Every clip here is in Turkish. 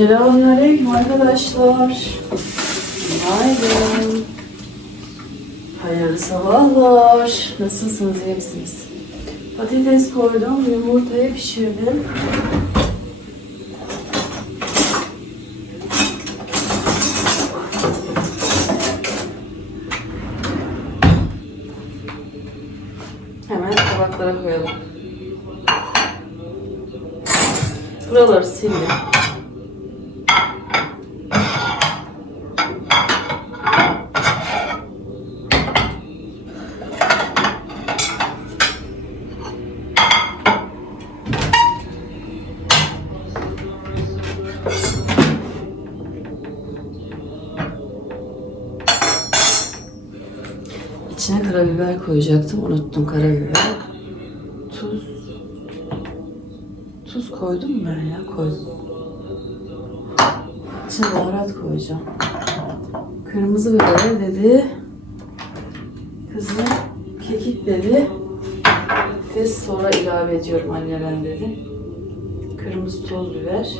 Selamünaleyküm arkadaşlar. Günaydın. Hayırlı sabahlar. Nasılsınız, iyi misiniz? Patates koydum, yumurtayı pişirdim. Hemen tabaklara koyalım. Buraları sildim. Karabiber koyacaktım. Unuttum karabiber. Tuz. Tuz koydum mu ben ya? Koydum. İçine baharat koyacağım. Kırmızı biber dedi. Kızım kekik dedi. Ve sonra ilave ediyorum anneden dedi. Kırmızı toz biber.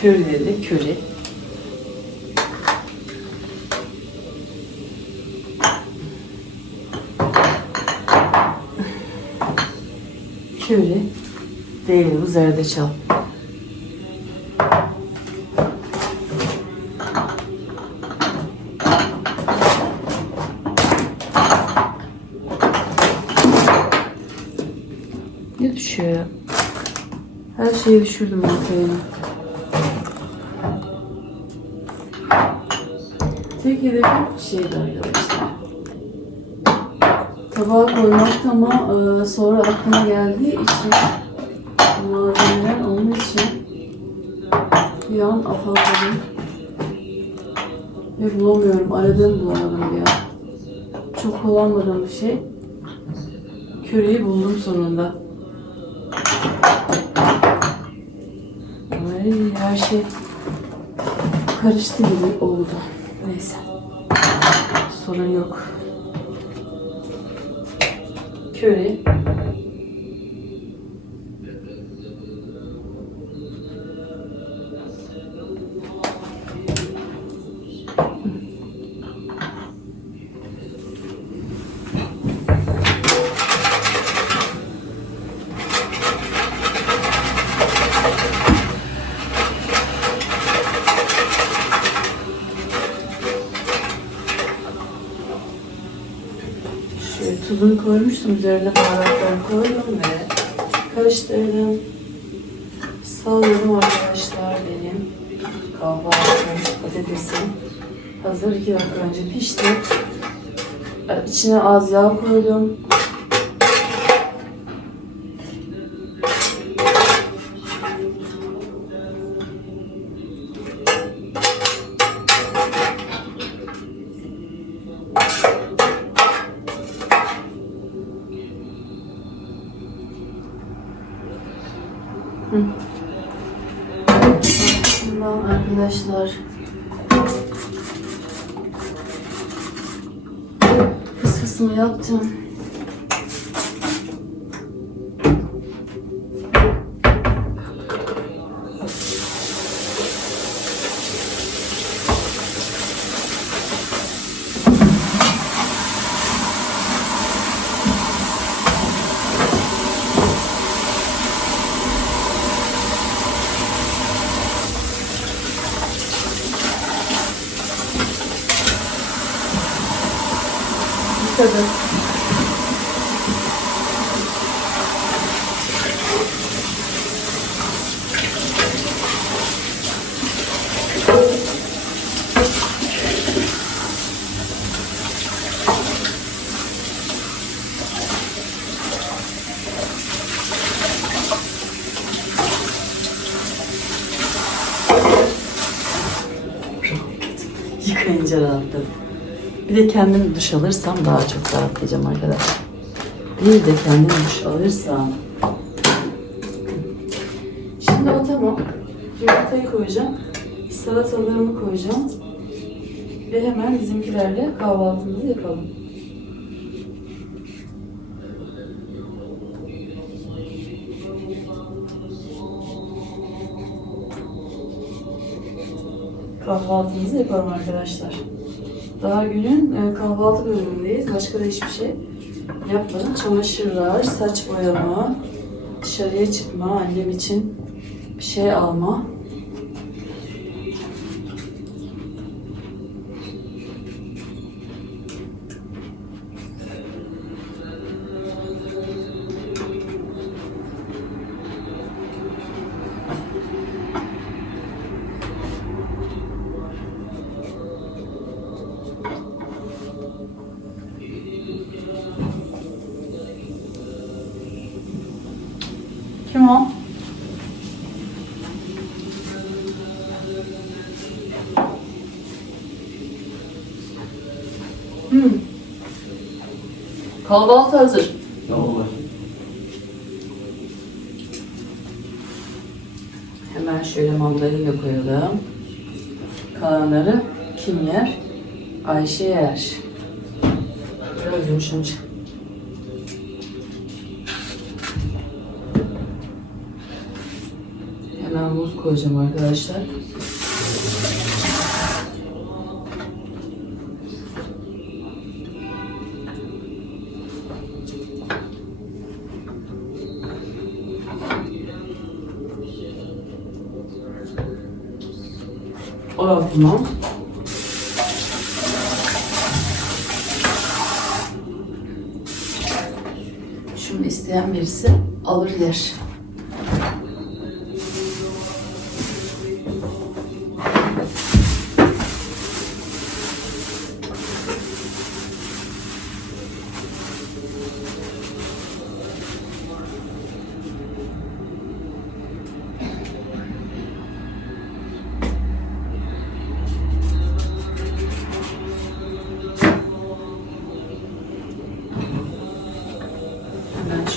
Köri dedi, köri. Köri. Değil bu zerdeçal. Ne düşüyor ya? Her şeyi düşürdüm ortaya. Tek hedefim şeydi arkadaşlar. Tabağa koymak ama e, sonra aklıma geldiği için malzemeler onun için bir an afalladım. Ve bulamıyorum. Aradığım bulamadım an. Çok kullanmadığım bir şey. Köreyi buldum sonunda. Ay, her şey karıştı gibi oldu. Neyse. Sorun yok. Şöyle koymuştum. Üzerine baharatlarını koydum ve karıştırdım. Salıyorum arkadaşlar benim kahvaltım, patatesim. Hazır iki dakika önce pişti. İçine az yağ koydum. Bundan arkadaşlar fısfısımı yaptım. 这个什么一个人就能都 Bir de kendim duş alırsam daha çok rahatlayacağım arkadaşlar. Bir de kendim duş alırsam tamam. Yumurtayı koyacağım. Salatalarımı koyacağım. Ve hemen bizimkilerle kahvaltımızı yapalım. Kahvaltımızı yapalım arkadaşlar. Daha günün e, kahvaltı bölümündeyiz. Başka da hiçbir şey yapmadım. Çamaşırlar, saç boyama, dışarıya çıkma, annem için bir şey alma. Kahvaltı hazır. Oldu? Hemen şöyle mandalina koyalım. Kalanları kim yer? Ayşe yer. Biraz yumuşamış. Hemen muz koyacağım arkadaşlar. O tamam. Şunu isteyen birisi alır yer.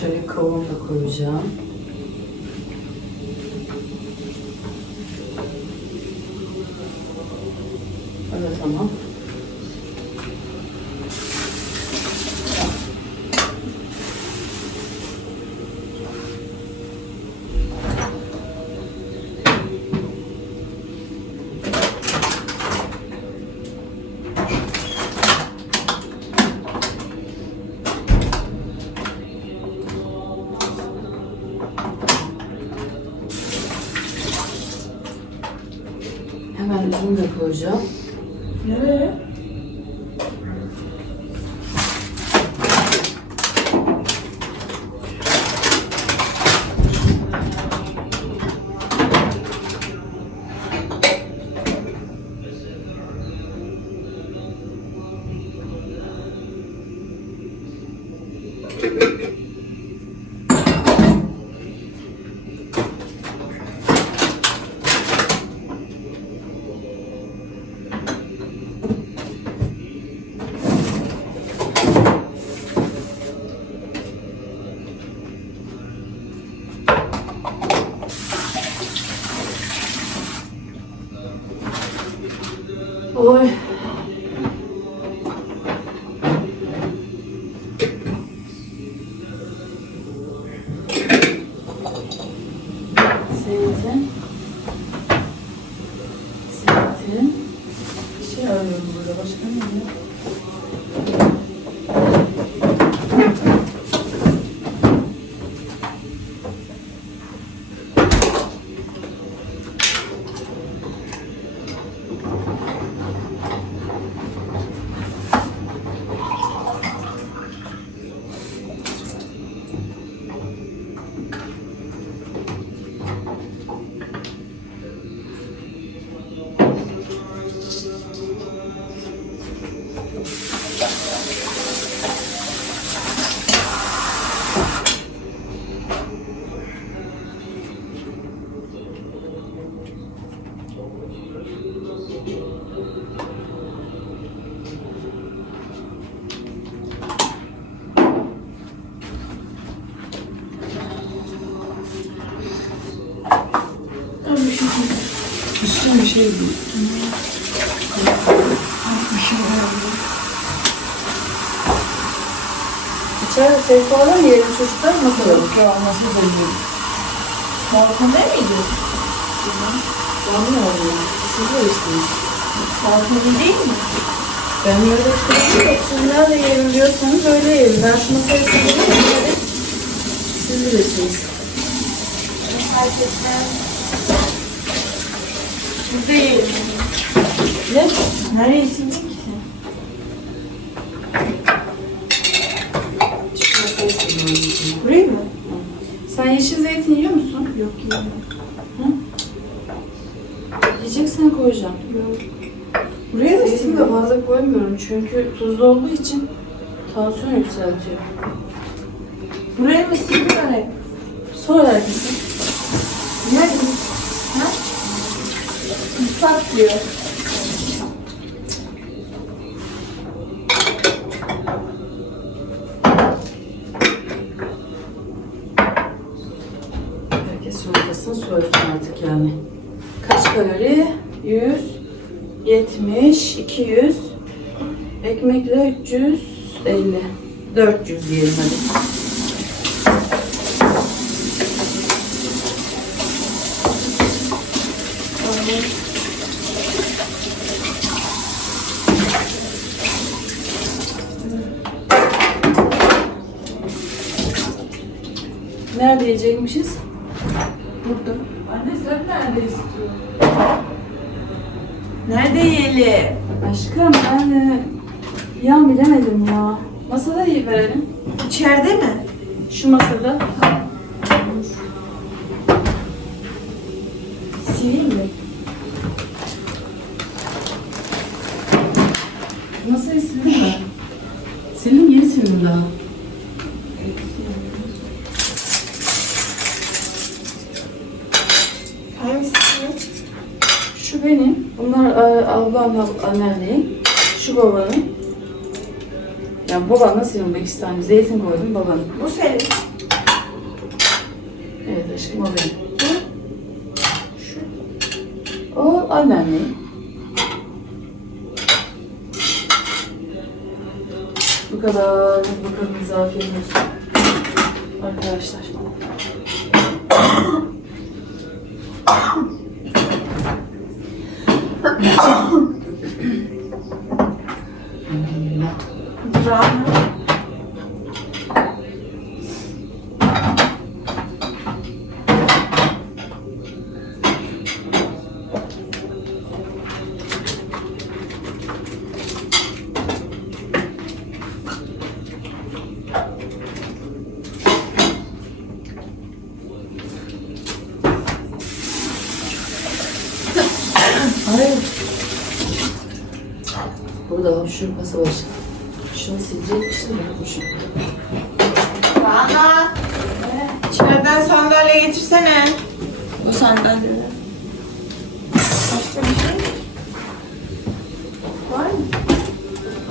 Şöyle kavun da koyacağım. Evet tamam. Hemen üzüm de koyacağım. Nereye? Oy. Zeytin. Şey değil. İçeride sehpa var mı? Yiyelim çocuklar masada. Yok ya nasıl da iyi. Balkonda mıydı? Yanmıyor mu? Siz bilirsiniz. Balkonda değil mi? Ben öyle istedim. Siz nerede yiyelim diyorsanız öyle yiyelim. Ben şu masaya sığınırım. Siz bilirsiniz. Fark etmez. Yiyelim. Ne? Nereye sildin ki sen? Burayı mı? Sen yeşil zeytin yiyor musun? Yok yiyemem. Yiyeceksen koyacağım. Yok. Buraya Zeytin de fazla koymuyorum çünkü tuzlu olduğu için tansiyon yükseltiyor. Buraya mı sildin oraya? Sor herkesin. Nerede? Diyor. Herkes yumurtasını sorsun artık yani. Kaç kalori? 100, 70, 200, ekmekle 350, 400 diyelim hadi. Nerede yiyecekmişiz? Burada. Anne sen nerede istiyorsun? Nerede yiyelim? Aşkım ben de ya bilemedim ya. Masada iyi verelim. İçeride mi? Şu masada. Sileyim mi? Masayı sildim ben. Sildim yeni sildim daha. Hangisini? Şu benim. Bunlar ablamla anneannemin. Şu babanın. Yani babanla sildim iki tane. Zeytin koydum babanın. Bu senin. Evet aşkım o benim. Bu. Şu. O anneannemin. Bu kadar. Bakalım afiyet olsun. Arkadaşlar. Ay. Burada şu masa başı. Şunu silecekmiştim unutmuşum. Rana. İçeriden sandalye getirsene. Bu sandalye. Başka bir şey var mı?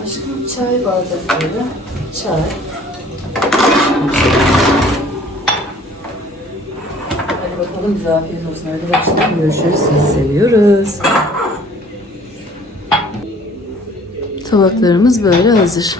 Aşkım çay bardakları. Çay. Hadi bakalım bize afiyet olsun arkadaşlar. Görüşürüz. Sizi seviyoruz. Tabaklarımız böyle hazır.